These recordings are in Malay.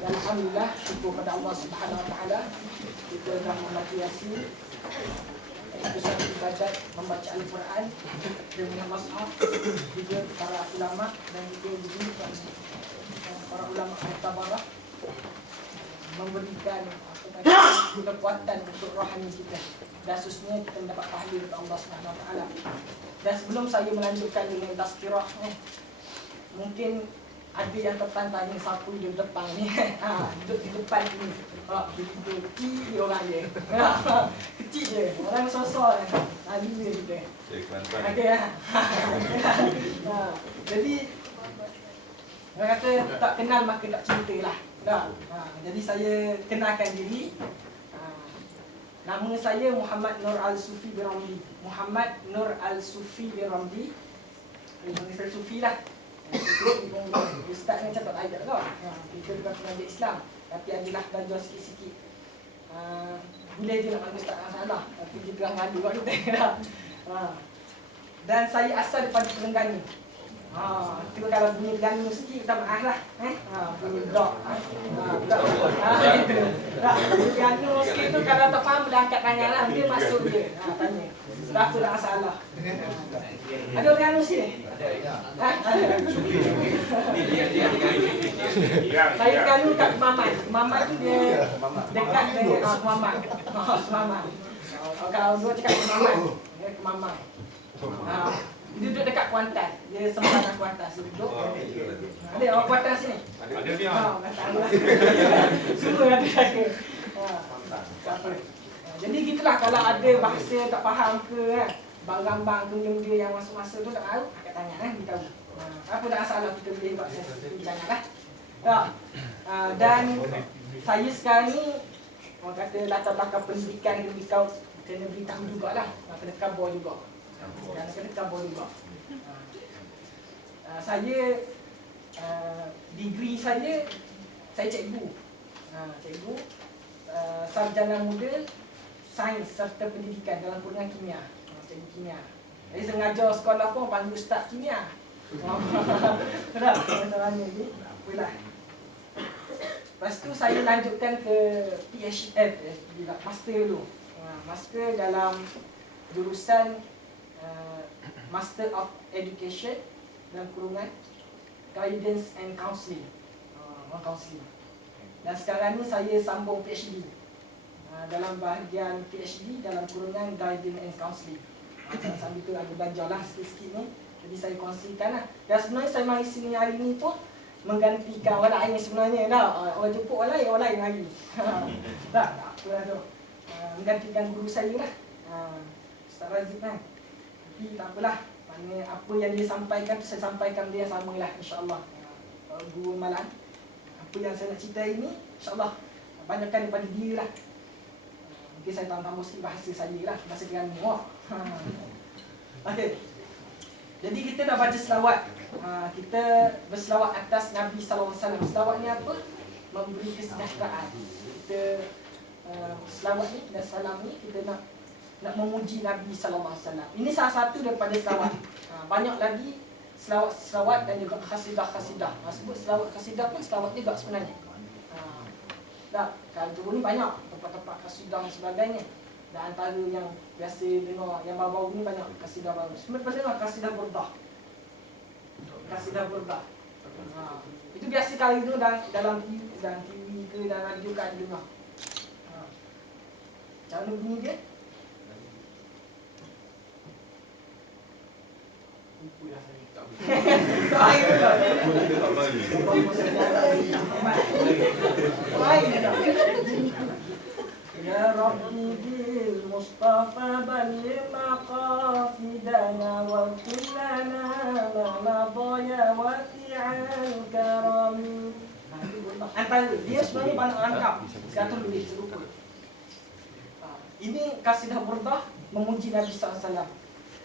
Alhamdulillah, syukur kepada Allah Subhanahu Wa Taala, kita dah membaca Yasin, pusat ibadat membaca Al-Quran dengan mushaf, juga para ulama dan juga para ulama Al-Tabarah memberikan kekuatan untuk rohani kita. Dan khususnya kita mendapat pahala dari Allah Subhanahu Wa Taala. Dan sebelum saya melanjutkan dengan tazkirah, mungkin ada yang tertanya siapa di depan ni. Duduk di depan ni. Duduk kecil orang dia. Kecil je. Orang sosok ni kita. Okey. Jadi orang kata tak kenal maka tak cintalah. Jadi saya kenalkan diri. Nama saya Muhammad Nur Al-Sufi Biramli. Muhammad Nur Al-Sufi Biramli. Saya Sufi lah. Ustaz ni catat ayat tau. Kita bukan pengajar Islam, tapi adalah belajar sikit-sikit. Boleh je nak panggil Ustaz masalah, tapi kita dah ngadu kat kita. Dan saya asal daripada Terengganu. Kita kalau bunyi Terengganu sikit kita maaf lah. Bunyi blok. Terengganu sikit tu kalau tak faham dah angkat tangan lah, dia masuk dia. Tanya. Tak ada masalah. Ada Terengganu sini? Saya Terengganu kat Kemaman. Kemaman tu dia dekat dengan Kemaman. Kemaman. Kalau dua cakap Kemaman, dia Kemaman. Dia duduk dekat Kuantan. Dia sebelah Kuantan. Dia duduk. Ada orang Kuantan sini? Ada dia. Semua ada saya. Jadi gitulah kalau ada bahasa tak faham ke kan, bang-bang benda yang masa-masa tu tak tahu, angkat tangan kan, beritahu. Apa tak masalah kita boleh buat bincangan lah. Dan saya sekarang ni, orang kata latar belakang pendidikan kena beritahu jugalah, kena khabar juga. Kena khabar juga. Saya degree saya cikgu. Cikgu sarjana muda sains serta pendidikan dalam kurungan kimia. Cikgu kimia. Jadi saya mengajar sekolah pun panggil ustaz kimia. Tak? Masalahnya ni. Boleh. Lepas tu saya lanjutkan ke PhD, master dulu. Master dalam jurusan Master of Education dalam kurungan Guidance and Counselling. Counselling. Dan sekarang ni saya sambung PhD. Dalam bahagian PhD dalam kurungan Guidance and Counselling. Sambil tu ada belajar lah sikit-sikit ni. Jadi saya kongsikan lah. Dan sebenarnya saya mari sini hari ni pun menggantikan orang lain sebenarnya dah. Orang jemput orang lain lagi. Tak apa lah tu. Menggantikan guru saya lah. Ustaz Razif kan. Tapi tak apalah. Maknanya apa yang dia sampaikan tu saya sampaikan dia sama lah, insya-Allah. Guru malam. Apa yang saya nak cerita ini, insya-Allah banyakkan daripada dia lah. Mungkin saya tambah sikit bahasa saya lah, bahasa Terengganu. Okey. Jadi kita dah baca selawat. Kita berselawat atas Nabi sallallahu alaihi wasallam. Selawat ni apa? Memberi kesejahteraan. Kita selawat ni dan salam ni kita nak memuji Nabi sallallahu alaihi wasallam. Ini salah satu daripada selawat. Banyak lagi selawat dan juga khasidah. Sebut selawat khasidah pun selawat juga sebenarnya. Kalau dulu ni banyak tempat-tempat khasidah dan sebagainya. Dan antara yang biasa dengar, yang baru-baru ni banyak khasidah baru. Sebenarnya dengar khasidah burdah. Khasidah burdah. Itu biasa kali tu dalam TV ke dalam radio kan dengar. Macam mana bunyi dia? Lupa dah saya. Tak Ya Rabbi bil Mustafa balli maqasidana wa kullana la nadaya wa ti'al karami. Antara dia sebenarnya banyak rangkap. Sekarang lebih serupa. Ini kasidah burdah memuji Nabi SAW.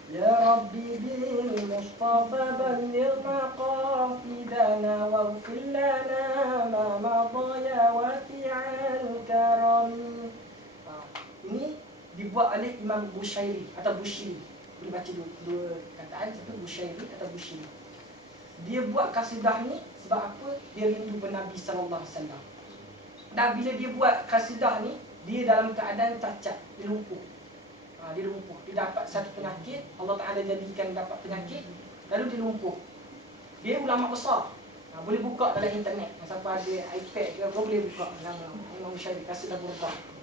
Ya Rabbi bil Mustafa balli maqasidana wa kullana la nadaya wa ti'al karami. Ini dibuat oleh Imam Bushairi atau Bushiri. Boleh baca dua kataan, satu Bushairi atau Bushiri. Dia buat kasidah ni sebab apa? Dia rindu Nabi sallallahu alaihi wasallam. Dan bila dia buat kasidah ni, dia dalam keadaan cacat, dia lumpuh. Dia lumpuh. Dia dapat satu penyakit, Allah Taala jadikan dapat penyakit, lalu dia lumpuh. Dia ulama besar. Boleh buka dalam internet. Siapa ada iPad ke apa boleh buka nama Imam Bushairi kasidah burdah.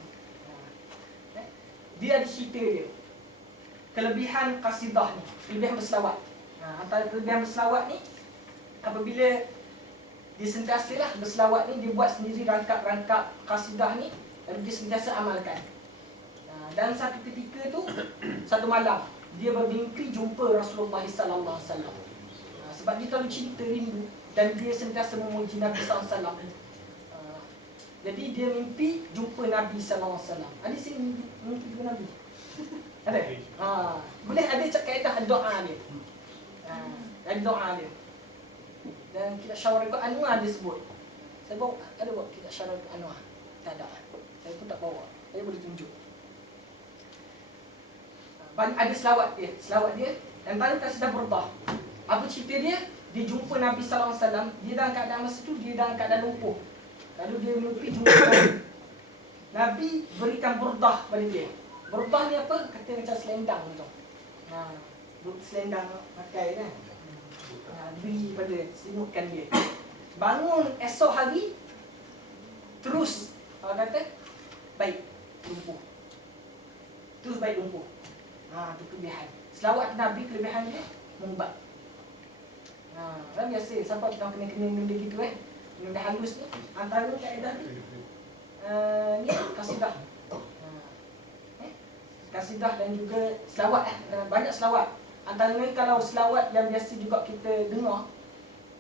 Dia ada cerita dia. Kelebihan kasidah ni, kelebihan berselawat. Antara kelebihan berselawat ni, apabila dia sentiasa lah berselawat ni, dia buat sendiri rangkap kasidah ni, dan dia sentiasa amalkan. Dan satu ketika tu, satu malam, dia bermimpi jumpa Rasulullah sallallahu alaihi wasallam. Sebab dia terlalu cinta rindu dan dia sentiasa memuji Nabi sallallahu alaihi wasallam. Jadi dia mimpi jumpa Nabi sallallahu alaihi wasallam. Ada sini mimpi jumpa Nabi? Ada? Boleh ada kaedah doa dia. Ada doa dia. Dan kita Syawarikul Anwar dia sebut. Saya bawa ada buat kita Syawarikul Anwar. Tak ada. Saya pun tak bawa. Saya boleh tunjuk. Ada selawat dia dan tadi kasidah burdah. Apa cerita dia? Dia jumpa Nabi sallallahu alaihi wasallam, dia dalam keadaan masa tu dia dalam keadaan lumpuh. Lalu dia mimpi jumpa Nabi. Nabi berikan burdah pada dia. Burdah ni apa? Kata macam selendang tu. Selendang pakai kan. Beri pada selimutkan dia. Bangun esok hari terus kata baik lumpuh. Terus baik lumpuh. Itu kelebihan. Selawat Nabi kelebihan dia mengubat. Kan biasa siapa kita kena benda gitu benda halus ni, antara kaedah ni ni kasidah. Kasidah dan juga selawat banyak selawat. Antaranya kalau selawat yang biasa juga kita dengar,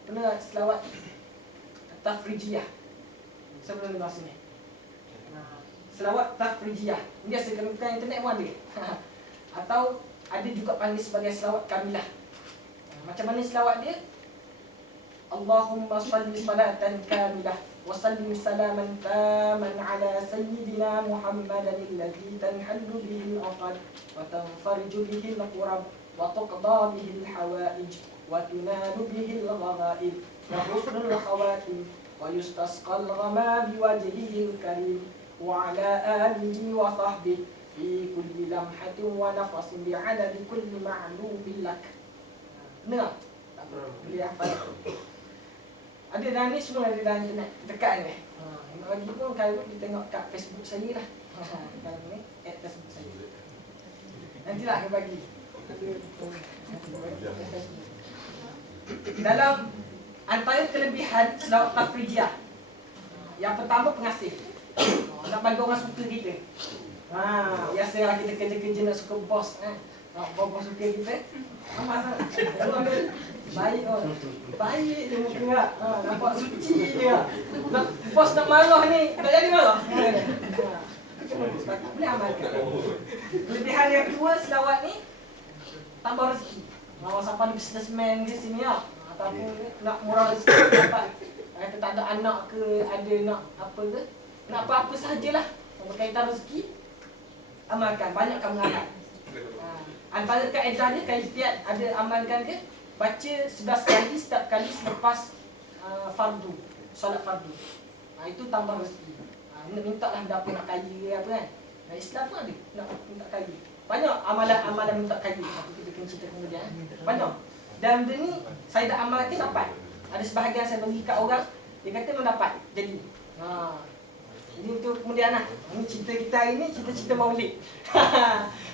kena selawat tafrijiyah. Sebelum dengar sini. Selawat tafrijiyah. Biasa kalau bukan internet pun ada. Atau ada juga panggil sebagai selawat kamilah. Macam mana selawat dia? Allahumma salli salatan kamilah wa sallim salaman taman ala sayyidina Muhammadan alladhi tanhallu bihi al-aqad wa tanfariju bihi al-qurab wa tuqda bihi al-hawaij wa tunalu bihi al-gharaib wa husnul khawatim wa yustasqa al-ghama biwajhihi al-karim wa ala alihi wa sahbihi fi kulli lamhatin wa nafasin bi'adadi kulli ma'lumin lak. Dengar? Tak boleh hafal. Ada dah ni semua ada dalam internet dekat ni. Lagi pun kalau kita tengok kat Facebook saya lah. Kalau ni Facebook saya. Nantilah aku bagi. Nanti bagi Facebook. dalam antara kelebihan selawat tafrijiyah, yang pertama pengasih. Nak bagi orang suka kita. Biasalah kita kerja-kerja nak suka bos bos suka kita. Baik baik dia muka. Nampak suci dia. Bos nak marah ni, tak jadi marah. Boleh amalkan. Kelebihan yang kedua selawat ni tambah rezeki. Kalau siapa ni businessman di sini ataupun nak murah rezeki dapat. Kita tak ada anak ke, ada nak apa ke, nak apa-apa sahajalah berkaitan rezeki, amalkan, banyakkan mengamal. Antara kaedah dia, kaifiat ada amalkan ke, baca 11 kali setiap kali selepas fardu, solat fardu. Itu tambah rezeki. Minta lah berapa nak kaya apa kan. Islam pun ada nak minta kaya. Banyak amalan-amalan minta kaya. Kita kena cerita kemudian. Banyak. Dan benda ni saya dah amalkan dapat. Ada sebahagian saya bagi kat orang, dia kata mendapat. Jadi jadi untuk kemudian lah. Ini cerita kita hari ni, cerita maulid.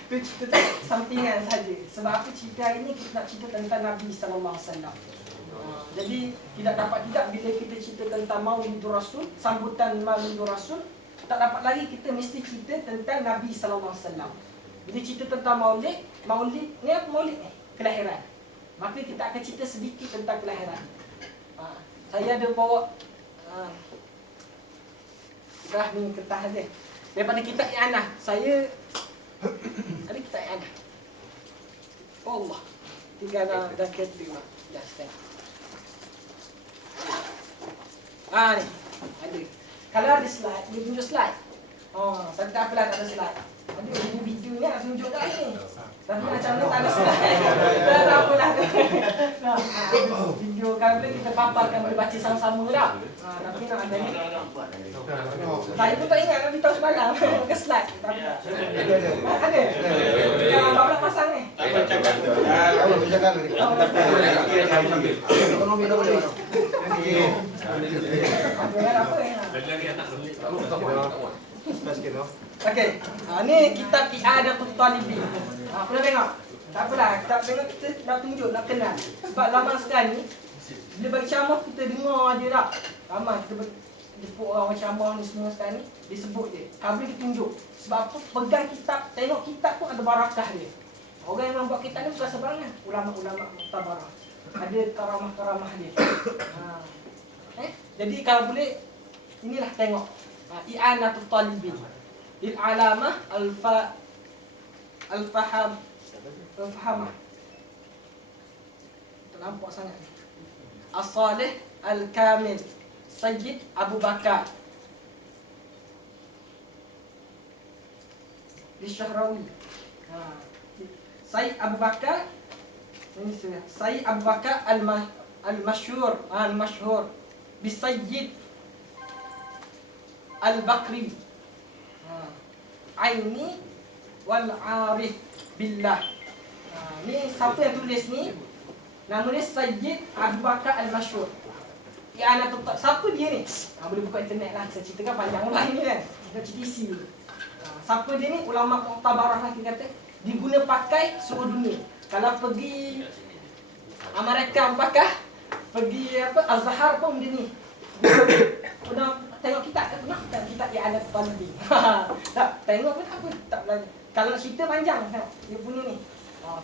Itu cerita sampingan saja. Sebab apa cerita hari ni kita nak cerita tentang Nabi SAW. Jadi tidak dapat tidak bila kita cerita tentang Maulidur Rasul, sambutan Maulidur Rasul, tak dapat lagi kita mesti cerita tentang Nabi SAW. Bila cerita tentang Maulid ni apa Maulid ni? Kelahiran. Maka kita akan cerita sedikit tentang kelahiran. Saya ada bawa ni kertas dia daripada kitab I'anah. Saya ada kitab I'anah. Oh Allah. Tinggal dah kira. Dah stand. Ni ada. Kalau ada slide, dia tunjuk slide. Tapi tak apalah, tak ada slide. Ada video ni nak tunjuk kat ni. Tapi macam mana tak ada slide. Tak apalah. Video kan boleh kita paparkan, boleh baca sama-sama dah. Tapi nak ada ni. Saya pun tak ingat nak beritahu semalam ke slide. Tapi ada. Jangan bawa nak pasang ni. Okey, ni kitab I'adatul Talibin. Pernah tengok? Tak apalah, kita tengok, kita nak tunjuk, nak kenal. Sebab zaman sekarang ni, bila bagi ceramah kita dengar je tak. Ramai kita jemput orang ceramah ni semua sekarang ni, disebut je. Kalau boleh kita tunjuk. Sebab apa? Pegang kitab, tengok kitab pun ada barakah dia. Orang yang membuat kitab ni bukan sebarang. Ulama-ulama muktabarah. Ada karamah-karamah dia. Jadi kalau boleh, inilah tengok. I'anatul Talibin. Al-alamah al-fahamah. Tak nampak sangat. As-Salih Al-Kamil Sayyid Abu Bakar Syahrawi. Sayyid Abu Bakar, ini Sayyid Abu Bakar Al-Masyhur Bisayyid Al-Bakri Aini Wal-Arif Billah. Ni siapa yang tulis ni? Nama dia Sayyid Abu Bakar Al-Masyhur. Siapa dia ni? Boleh buka internet lah. Saya ceritakan panjang lah ini kan. Kita cerita isi. Siapa dia ni? Ulama muktabarah lah kita kata. Diguna pakai seluruh dunia. Kalau pergi Amerika Bakar, pergi Azhar pun dia ni. Pernah tengok kitab ke? Pernah tengok kitab I'anatul Talibin. Tak, tengok pun apa. Tak belajar. Kalau nak cerita panjang kan, dia punya ni.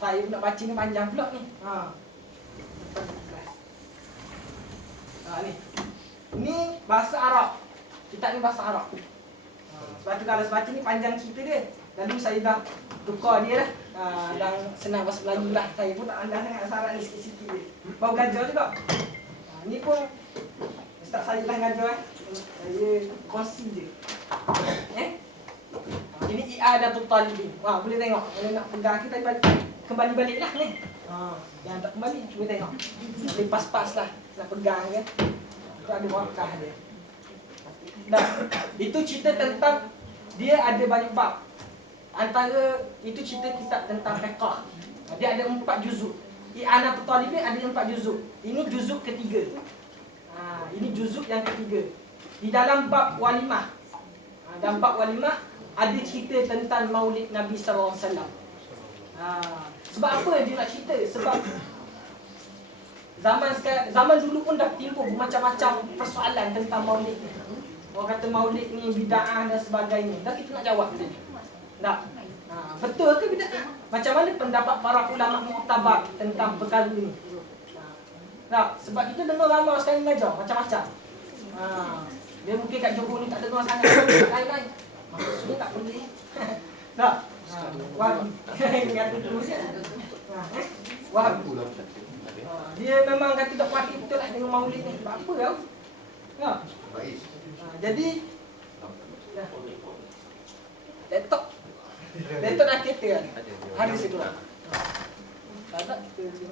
Saya nak baca ni panjang pula ni. Ni bahasa Arab. Kitab ni bahasa Arab. Sebab tu kalau baca ni panjang cerita dia. Lalu saya dah tukar dia lah. Dan senang bahasa Melayu lah. Saya pun tak andal sangat bahasa Arab ni sikit-sikit dia. Baru gajar juga. Ni pun Ustaz saya dah gajar saya kongsi je. Ini I'adatul Talibin. Boleh tengok. Kalau nak pegang kita kembali balik lah ni. Yang tak kembali cuba tengok. Lepas-pas lah nak pegang kan. Itu ada warakah dia. Dah. Itu cerita tentang dia ada banyak bab. Antara itu cerita kitab tentang fiqh. Dia ada 4 juzuk. I'anatul Talibin ada 4 juzuk. Ini juzuk ketiga. Ini juzuk yang ketiga. Di dalam bab walimah. Dalam bab walimah ada cerita tentang Maulid Nabi SAW. Sebab apa dia nak cerita? Sebab Zaman dulu pun dah timbul macam-macam persoalan tentang maulid ni. Orang kata maulid ni bid'ah dan sebagainya. Dah kita nak jawab dia. Tak. Betul ke bid'ah? Macam mana pendapat para ulama muktabar tentang perkara ni? Tak. Sebab kita dengar ramai sekali mengajar macam-macam. Dia mungkin kat Johor ni tak dengar sangat lain-lain. Maksudnya tak boleh. Tak. Wahab. Kata terus ya. Wahab. Dia memang kata tak puas betul lah dengan maulid ni. Sebab apa tau? Jadi laptop dah kereta kan? Ada situ lah. Tak ada kita kereta.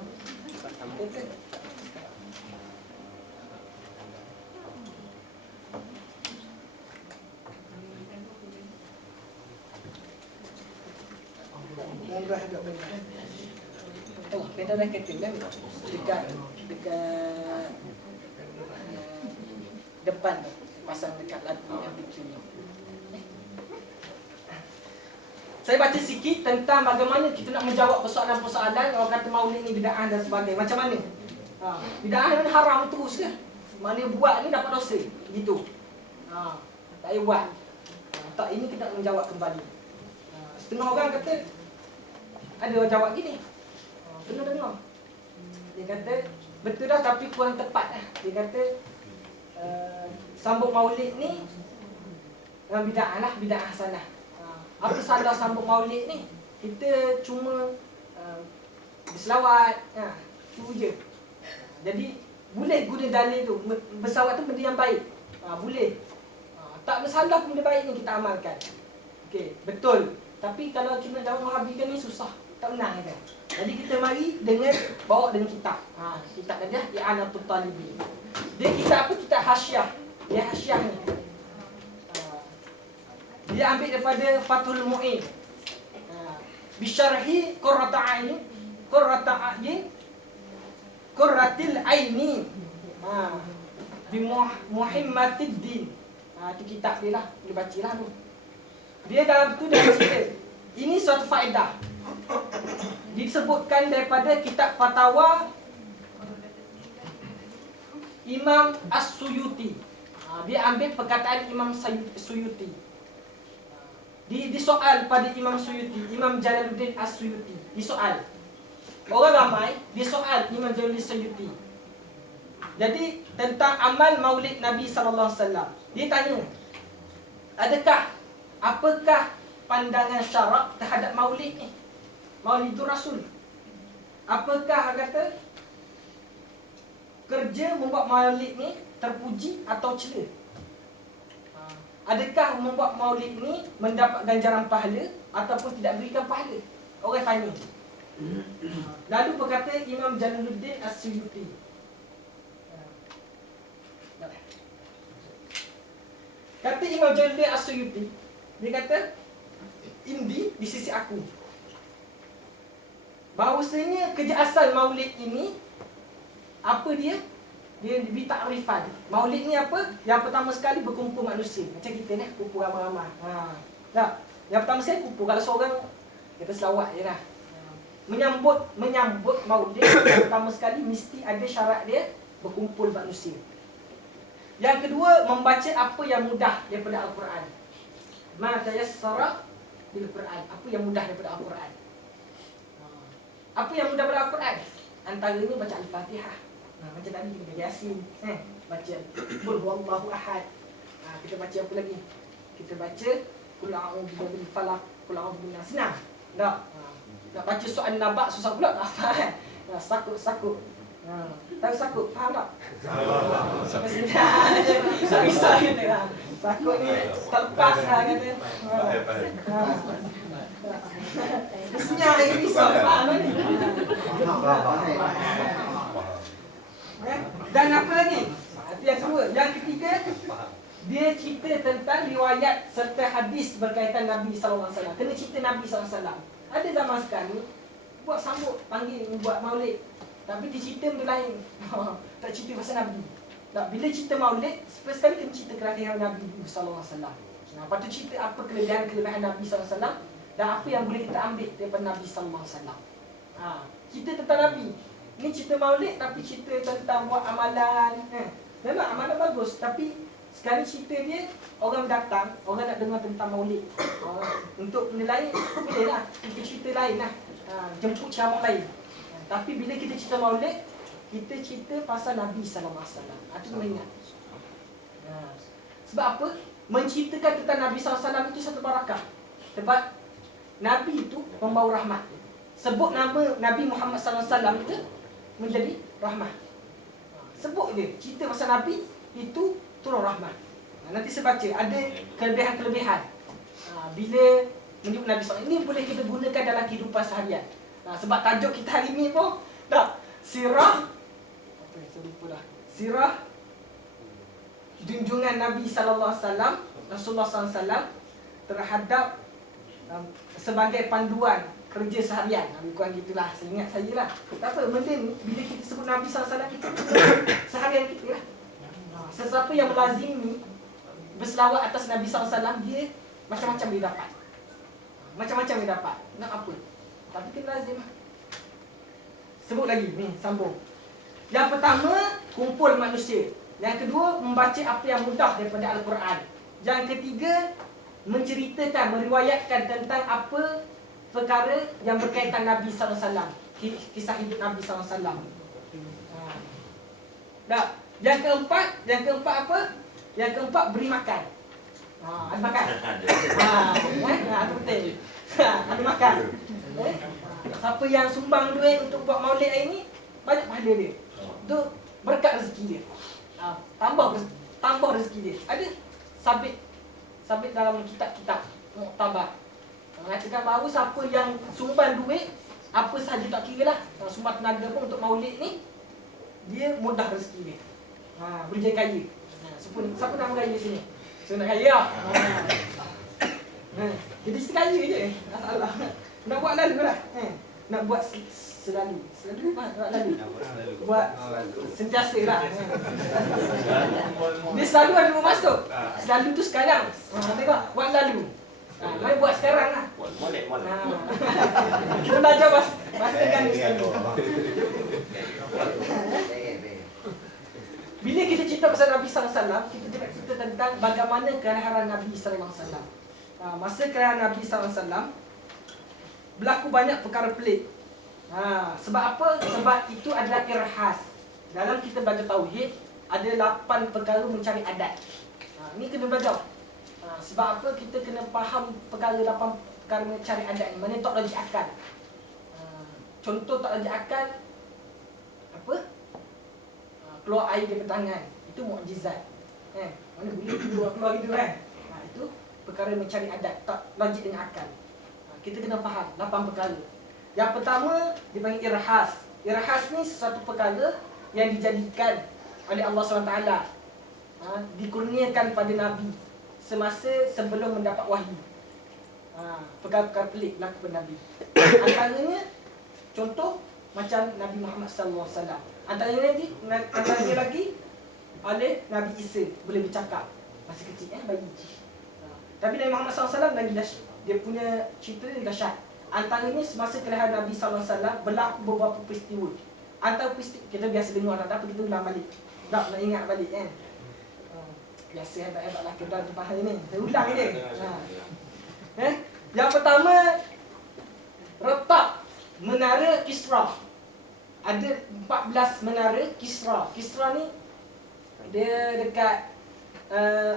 Murah agak benda. Oh, benda dah kereta kan? Dekat depan tu. Pasang dekat lagu yang bikin ni. Saya baca sikit tentang bagaimana kita nak menjawab persoalan-persoalan orang kata maulid ni bid'ah dan sebagainya. Macam mana? Bid'ah ni haram terus ke? Mana buat ni dapat dosa. Gitu. Tak payah buat. Tak, ini kita nak menjawab kembali. Setengah orang kata ada orang jawab gini. Kena dengar. Dia kata betul dah tapi kurang tepat lah. Dia kata sambut maulid ni bid'ah lah, bid'ah hasanah. Apa salah sambut maulid ni? Kita cuma berselawat, tu je. Jadi boleh guna dalil tu. Berselawat tu benda yang baik. Boleh. Tak bersalah pun benda baik ni kita amalkan. Okey, betul. Tapi kalau kita nak menghabiskan ni susah. Tak menang kan. Jadi kita mari dengan bawa dengan kitab. Kitab tadi lah, I'anatul Talibin. Dia kitab apa? Kitab Hasyiah. Dia Hasyiah ni. Dia ambil daripada Fathul Mu'in. Bisyarhi Qurratil Aini. Bi Muhammadiddin. Itu kitab dia lah. Boleh baca lah tu. Dia dalam tu dia cerita. Ini suatu faedah. Disebutkan daripada kitab Fatawa Imam As-Suyuti. Dia ambil perkataan Imam Suyuti. Disoal pada Imam Suyuti, Imam Jalaluddin As-Suyuti. Disoal. Orang ramai disoal Imam Jalaluddin Suyuti. Jadi tentang amal maulid Nabi sallallahu alaihi wasallam. Dia tanya, apakah pandangan syarak terhadap maulid ni? Maulidur Rasul. Apakah kata kerja membuat maulid ni terpuji atau cela? Adakah membuat maulid ni mendapat ganjaran pahala ataupun tidak berikan pahala? Orang tanya. Lalu berkata Imam Jalaluddin As-Suyuti. Kata Imam Jalaluddin As-Suyuti, dia kata, indi di sisi aku, bahawasanya kerja asal maulid ini apa dia? Dia bitakrifan. Maulid ni apa? Yang pertama sekali berkumpul manusia. Macam kita ni, kumpul ramai-ramai. Tak? Yang pertama sekali kumpul. Kalau seorang, kita selawat je lah. Menyambut maulid, yang pertama sekali mesti ada syarat dia, berkumpul manusia. Yang kedua, membaca apa yang mudah daripada Al-Quran. Ma tayassara bil Quran. Apa yang mudah daripada Al-Quran. Apa yang mudah daripada Al-Quran? Antaranya baca Al-Fatihah. Macam tadi kita baca Yasin, baca Qul huwallahu ahad. Kita baca apa lagi? Kita baca Qul a'udzu birabbil falaq, Qul a'udzu bin nas. Senang. Tak? Nak baca surah An-Naba susah pula tak faham. Sakut. Tahu sakut, faham tak? Sampai sini aja. Bisa gitu lah. Sakut ni terlepas lah kata. Senyap lagi bisa, faham ni? Dan apa lagi? Itu yang kedua. Yang ketiga, dia cerita tentang riwayat serta hadis berkaitan Nabi SAW. Kena cerita Nabi SAW. Ada zaman sekarang buat sambut, panggil, buat maulid. Tapi dia cerita benda lain. Tak cerita pasal Nabi. Tak, bila cerita maulid, first kali kena cerita kelahiran Nabi SAW. Lepas tu cerita apa kelebihan Nabi SAW dan apa yang boleh kita ambil daripada Nabi SAW. Kita tentang Nabi. Ni cerita maulid tapi cerita tentang buat amalan. Memang amalan bagus, tapi sekali cerita dia, orang datang, orang nak dengar tentang maulid. Untuk benda lain, boleh lah. Kita cerita lain lah. Jemput ceramah lain. Tapi bila kita cerita maulid, kita cerita pasal Nabi SAW. Itu kena ingat. Sebab apa? Menceritakan tentang Nabi SAW itu satu barakah. Sebab Nabi itu membawa rahmat. Sebut nama Nabi Muhammad SAW itu menjadi rahmat. Sebut dia, cerita pasal Nabi itu turun rahmat. Nanti saya baca, ada kelebihan-kelebihan bila menyebut Nabi SAW. Ini boleh kita gunakan dalam kehidupan seharian. Sebab tajuk kita hari ni pun tak sirah. Apa yang saya lupa dah. Sirah junjungan Nabi SAW, Rasulullah SAW terhadap sebagai panduan kerja seharian. Lebih kurang gitulah, saya ingat saya lah. Tak apa, benda ni bila kita sebut Nabi SAW, kita seharian kita lah. Sesiapa yang melazimi berselawat atas Nabi SAW, dia macam-macam dia dapat. Macam-macam dia dapat. Nak apa? Tapi kena lazim lah. Sebut lagi, ni sambung. Yang pertama, kumpul manusia. Yang kedua, membaca apa yang mudah daripada Al-Quran. Yang ketiga, menceritakan, meriwayatkan tentang apa perkara yang berkaitan Nabi SAW. Kisah hidup Nabi SAW. Dah. Yang keempat apa? Yang keempat, beri makan. Ada makan. Itu penting. Ada makan. Siapa yang sumbang duit untuk buat maulid hari ni, banyak pahala dia. Itu berkat rezeki dia. Tambah rezeki dia. Ada sabit dalam kitab-kitab Muktabar. Mengatakan bahawa siapa yang sumbang duit, apa sahaja tak kira lah, sumbang tenaga pun untuk maulid ni, dia mudah rezeki dia. Boleh jadi kaya. Siapa nak kaya di sini? Saya nak kaya lah. Jadi cerita kaya je. Masalah. Nak buat lalu lah. Nak buat selalu. Selalu buat lalu. Buat sentiasa lah. Dia selalu ada bermasuk. Selalu tu sekarang. Tengok, buat lalu. Mari buat sekarang lah. Molek. Kita belajar pastikan selalu. Bila kita cerita pasal Nabi SAW, kita tidak cerita tentang bagaimana kelahiran Nabi SAW. Masa kelahiran Nabi SAW, berlaku banyak perkara pelik. Sebab apa? Sebab itu adalah irhas. Dalam kita belajar tauhid, ada 8 perkara mencari adat. Ini kena belajar. Sebab apa? Kita kena faham perkara 8 perkara mencari adat ni. Mana tak logik akal. Contoh tak logik akal, apa? Keluar air daripada tangan. Itu mukjizat. Mana boleh keluar gitu kan? Itu perkara mencari adat, tak logik dengan akal. Kita kena faham 8 perkara. Yang pertama dipanggil irhas. Irhas ni sesuatu perkara yang dijadikan oleh Allah SWT, dikurniakan pada Nabi semasa sebelum mendapat wahyu. Perkara-perkara pelik berlaku pada Nabi. Antaranya, contoh macam Nabi Muhammad SAW. Antaranya lagi oleh Nabi Isa, boleh bercakap. Masih kecil bayi. Tapi Nabi Muhammad SAW lagi dahsyat. Dia punya cerita dia dahsyat. Antaranya semasa kelahiran Nabi SAW berlaku beberapa peristiwa. Antara peristiwa kita biasa dengar, tak apa kita ulang balik. Tak nak ingat balik kan. Biasa hebat-hebat lah kedai tempat hari ni. Saya ulang je. Yang pertama, retak menara Kisra. Ada 14 menara Kisra. Kisra ni dia dekat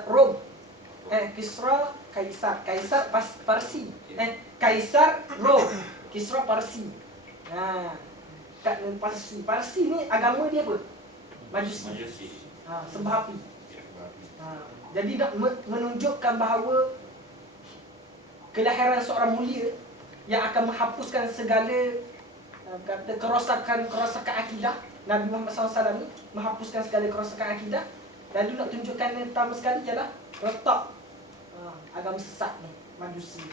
Rom. Kisra Kaisar. Kaisar Parsi. Kaisar Rom. Kisra Parsi. Kat Parsi. Parsi ni agama dia apa? Majusi. Sembah api. Jadi nak menunjukkan bahawa kelahiran seorang mulia yang akan menghapuskan segala kerosakan akidah. Nabi Muhammad SAW ni menghapuskan segala kerosakan akidah. Lalu nak tunjukkan yang pertama sekali ialah retak agama sesat ni, Majusi.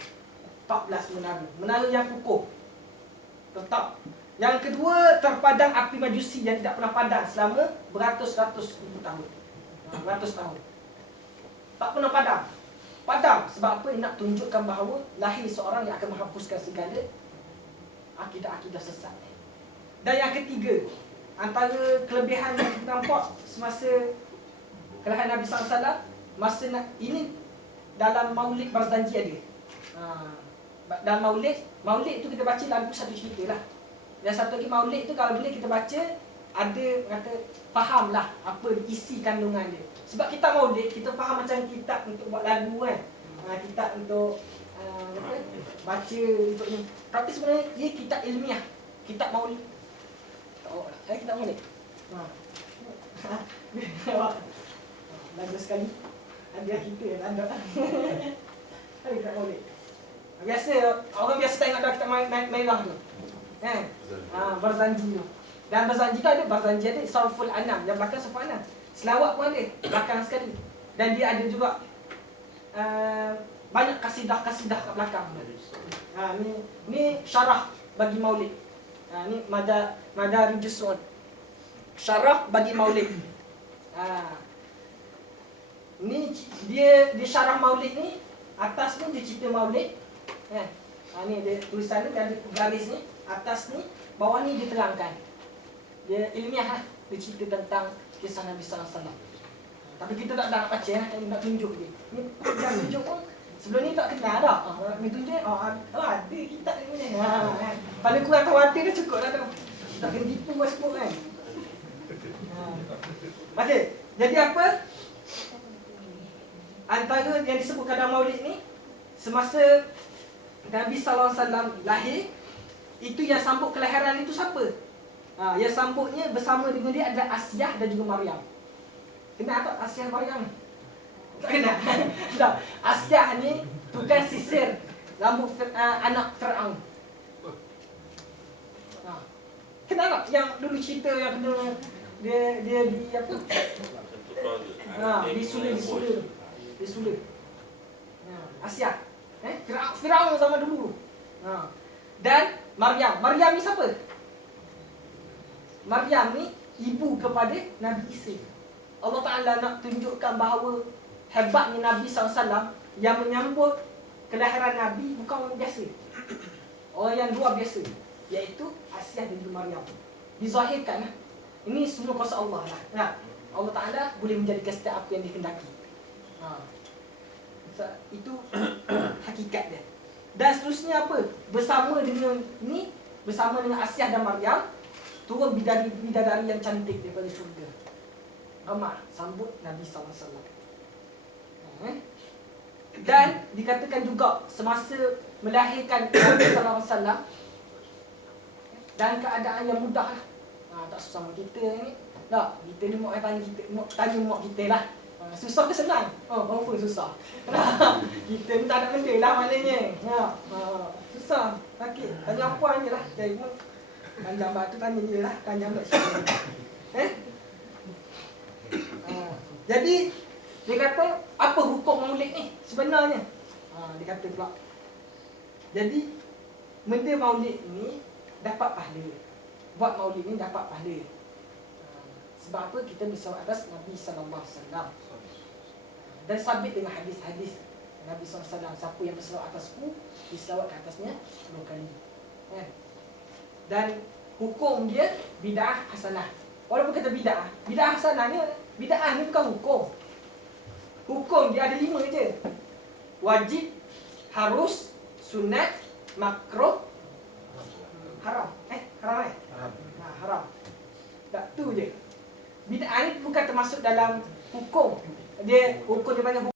14 menara. Menara yang kukuh, retak. Yang kedua, terpadam api Majusi yang tidak pernah padam selama beratus-ratus ribu tahun. Ratus tahun. Tak pernah padam. Padam sebab apa? Nak tunjukkan bahawa lahir seorang yang akan menghapuskan segala akidah-akidah sesat. Dan yang ketiga, antara kelebihan yang kita nampak semasa kelahiran Nabi SAW, masa ini dalam Maulid Barzanji ada. Dalam Maulid tu kita baca lagu satu cerita lah. Dan satu lagi Maulid tu kalau boleh kita baca, ada kata faham lah apa isi kandungan dia. Sebab kita Maulid, kita faham macam kitab untuk buat lagu kan. Kitab untuk baca untuk ni. Tapi sebenarnya ia kitab ilmiah, kitab Maulid. Kitab Maulid. Bagus sekali. Ada kita yang ada. Kitab Maulid. Biasa orang biasa tengok dah kitab merah tu. Kan? Barzanji tu. Dan Barzanji tu ada Sarful Anam, yang belakang Sarful Anam. Selawat pun ada belakang sekali. Dan dia ada juga banyak kasidah-kasidah kat belakang. Ni syarah bagi Maulid. Ni Madarijus Su'ud. Syarah bagi Maulid. Ni dia syarah Maulid ni, atas ni dia cerita Maulid. Ni dia tulisan ni, dia ada garis ni, atas ni, bawah ni dia terangkan. Dia ilmiah lah, dia cerita tentang kisah Nabi SAW. Tapi kita tak nak baca, nak tunjuk dia. Ni yang tunjuk pun sebelum ni tak kenal dah. Ni tunjuk, ada kitab ni. Pada kurang khawatir dah cukup lah tu. Tak kena tipu sebut kan. Okey, jadi apa? Antara yang disebutkan dalam Maulid ni, semasa Nabi SAW lahir, itu yang sambut kelahiran itu siapa? Yang sambutnya bersama dengan dia adalah Asyah dan juga Maryam. Kenal tak Asyah Maryam? Tak kenal? Tak. Asyah ni tukang sisir rambut anak Fir'aun. Kenal tak yang dulu cerita yang kena dia di apa? Disula. Asyah. Fir'aun zaman dulu. Dan Maryam ni siapa? Maryam ni ibu kepada Nabi Isa. Allah Ta'ala nak tunjukkan bahawa hebatnya Nabi SAW yang menyambut kelahiran Nabi bukan orang biasa, orang yang luar biasa, iaitu Asyah dan Maryam. Dizahirkan, ini semua kuasa Allah lah. Allah Ta'ala boleh menjadikan setiap apa yang dikehendaki. Itu hakikat dia. Dan seterusnya apa? Bersama dengan Asyah dan Maryam, turun bidadari yang cantik daripada syurga. Ramah sambut Nabi SAW. Dan dikatakan juga semasa melahirkan Nabi SAW, dan keadaan yang mudah lah. Tak susah mak kita ni. Tak, kita ni mak tanya mak kita lah. Susah ke senang? Confirm susah. Kita ni tak ada benda lah maknanya. Susah, sakit. Tanya apa je lah. Panjang batu tanya je lah. Panjang tak siapa. Jadi, dia kata, apa hukum Maulid ni sebenarnya? Dia kata pula. Jadi, benda Maulid ni dapat pahala. Buat Maulid ni dapat pahala. Sebab apa? Kita berselawat atas Nabi SAW. Dan sabit dengan hadis-hadis Nabi SAW. Siapa yang berselawat atasku, diselawat ke atasnya 10 kali. Dan hukum dia bid'ah hasanah. Walaupun kata bid'ah hasanah ni, bid'ah ni bukan hukum. Hukum dia ada 5 je. Wajib, harus, sunat, makruh, haram. Haram. Haram. Tak tu je. Bid'ah ni bukan termasuk dalam hukum. Hukum dia panggil